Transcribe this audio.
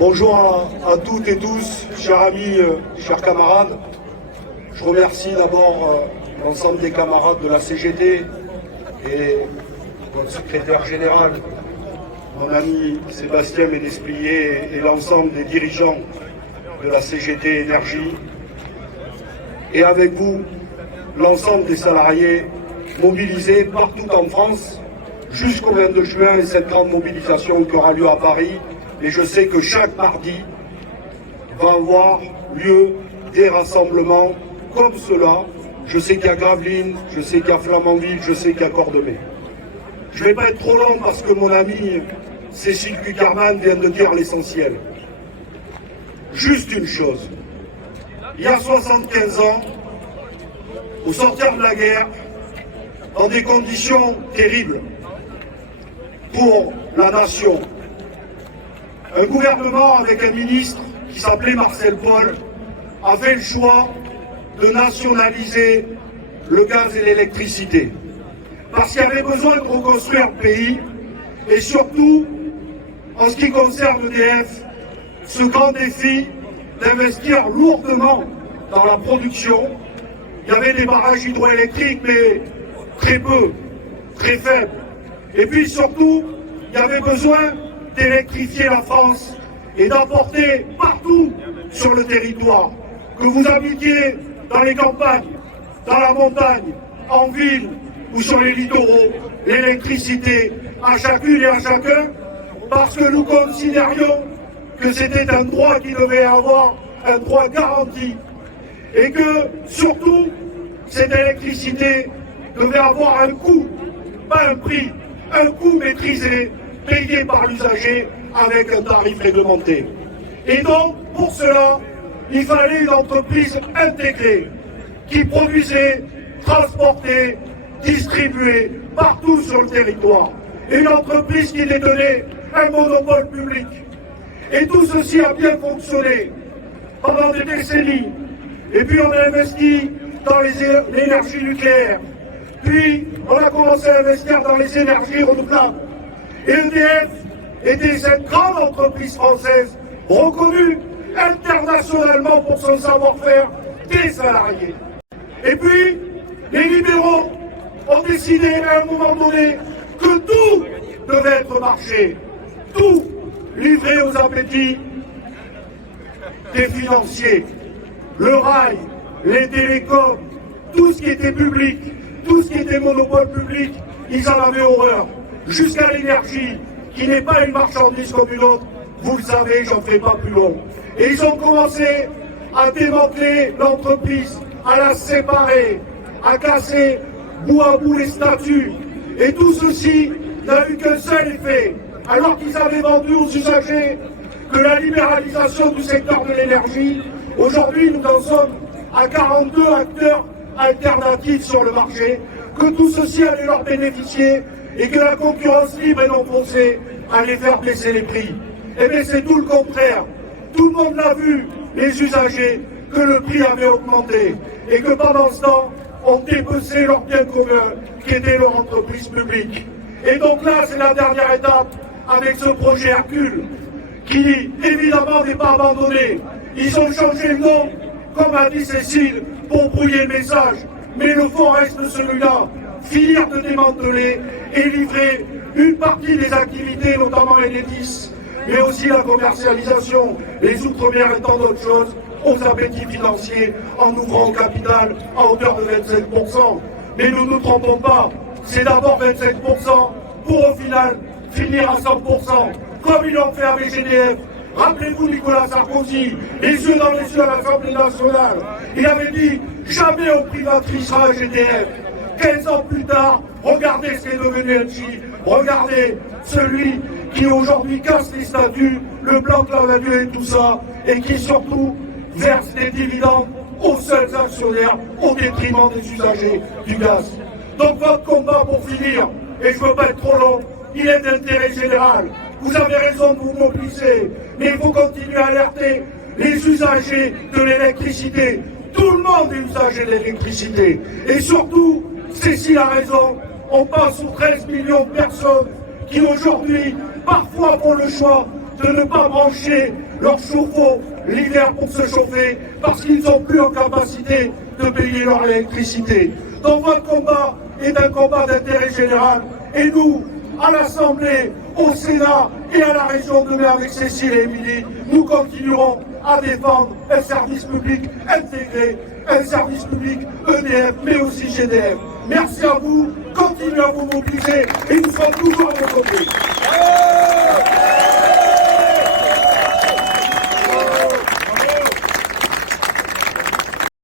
Bonjour à toutes et tous, chers amis, chers camarades. Je remercie d'abord l'ensemble des camarades de la CGT et notre secrétaire général, mon ami Sébastien Médesplier et l'ensemble des dirigeants de la CGT Énergie. Et avec vous, l'ensemble des salariés mobilisés partout en France jusqu'au 22 juin et cette grande mobilisation qui aura lieu à Paris. Et je sais que chaque mardi va avoir lieu des rassemblements comme cela. Je sais qu'il y a Gravelines, je sais qu'il y a Flamanville, je sais qu'il y a Cordemais. Je ne vais pas être trop long parce que mon ami Cécile Cukierman vient de dire l'essentiel. Juste une chose. Il y a 75 ans, au sortir de la guerre, dans des conditions terribles pour la nation, un gouvernement avec un ministre qui s'appelait Marcel Paul a fait le choix de nationaliser le gaz et l'électricité. Parce qu'il y avait besoin de reconstruire le pays et surtout, en ce qui concerne EDF, ce grand défi d'investir lourdement dans la production. Il y avait des barrages hydroélectriques, mais très peu, très faibles. Et puis surtout, il y avait besoin d'électrifier la France et d'apporter partout sur le territoire, que vous habitiez dans les campagnes, dans la montagne, en ville ou sur les littoraux, l'électricité à chacune et à chacun, parce que nous considérions que c'était un droit qui devait avoir un droit garanti et que surtout cette électricité devait avoir un coût, pas un prix, un coût maîtrisé, payé par l'usager avec un tarif réglementé. Et donc, pour cela, il fallait une entreprise intégrée qui produisait, transportait, distribuait partout sur le territoire. Une entreprise qui détenait un monopole public. Et tout ceci a bien fonctionné pendant des décennies. Et puis on a investi dans l'énergie nucléaire. Puis on a commencé à investir dans les énergies renouvelables. Et EDF était cette grande entreprise française reconnue internationalement pour son savoir-faire des salariés. Et puis, les libéraux ont décidé à un moment donné que tout devait être marché, tout livré aux appétits des financiers, le rail, les télécoms, tout ce qui était public, tout ce qui était monopole public, ils en avaient horreur. Jusqu'à l'énergie, qui n'est pas une marchandise comme une autre, vous le savez, j'en ferai pas plus long. Et ils ont commencé à démanteler l'entreprise, à la séparer, à casser bout à bout les statuts. Et tout ceci n'a eu qu'un seul effet, alors qu'ils avaient vendu aux usagers que la libéralisation du secteur de l'énergie. Aujourd'hui, nous en sommes à 42 acteurs alternatifs sur le marché, que tout ceci allait leur bénéficier et que la concurrence libre et non faussée allait faire baisser les prix. Eh bien, c'est tout le contraire. Tout le monde l'a vu, les usagers, que le prix avait augmenté et que pendant ce temps, on dépecé leur bien commun qui était leur entreprise publique. Et donc là, c'est la dernière étape avec ce projet Hercule qui, évidemment, n'est pas abandonné. Ils ont changé le nom, comme a dit Cécile, pour brouiller le message. Mais le fond reste celui-là. Finir de démanteler et livrer une partie des activités, notamment Enedis, mais aussi la commercialisation, les outre-mer et tant d'autres choses, aux appétits financiers en ouvrant au capital à hauteur de 27%. Mais nous ne nous trompons pas, c'est d'abord 27% pour au final finir à 100%, comme ils l'ont fait avec GDF. Rappelez-vous Nicolas Sarkozy, les yeux dans les yeux à l'Assemblée nationale, il avait dit « Jamais on privatisera GDF ». 15 ans plus tard, regardez ce qu'est devenu Engie, regardez celui qui aujourd'hui casse les statuts, le plan Clavadieu et tout ça, et qui surtout verse des dividendes aux seuls actionnaires au détriment des usagers du gaz. Donc votre combat pour finir, et je ne veux pas être trop long, il est d'intérêt général. Vous avez raison de vous mobiliser, mais il faut continuer à alerter les usagers de l'électricité. Tout le monde est usager de l'électricité. Et surtout, Cécile a raison, on passe aux 13 millions de personnes qui aujourd'hui, parfois font le choix de ne pas brancher leur chauffe-eau l'hiver pour se chauffer parce qu'ils n'ont plus en capacité de payer leur électricité. Donc votre combat est un combat d'intérêt général et nous, à l'Assemblée, au Sénat et à la région de mer avec Cécile et Émilie, nous continuerons à défendre un service public intégré, un service public EDF, mais aussi GDF. Merci à vous, continuez à vous mobiliser et nous serons toujours à vos côtés.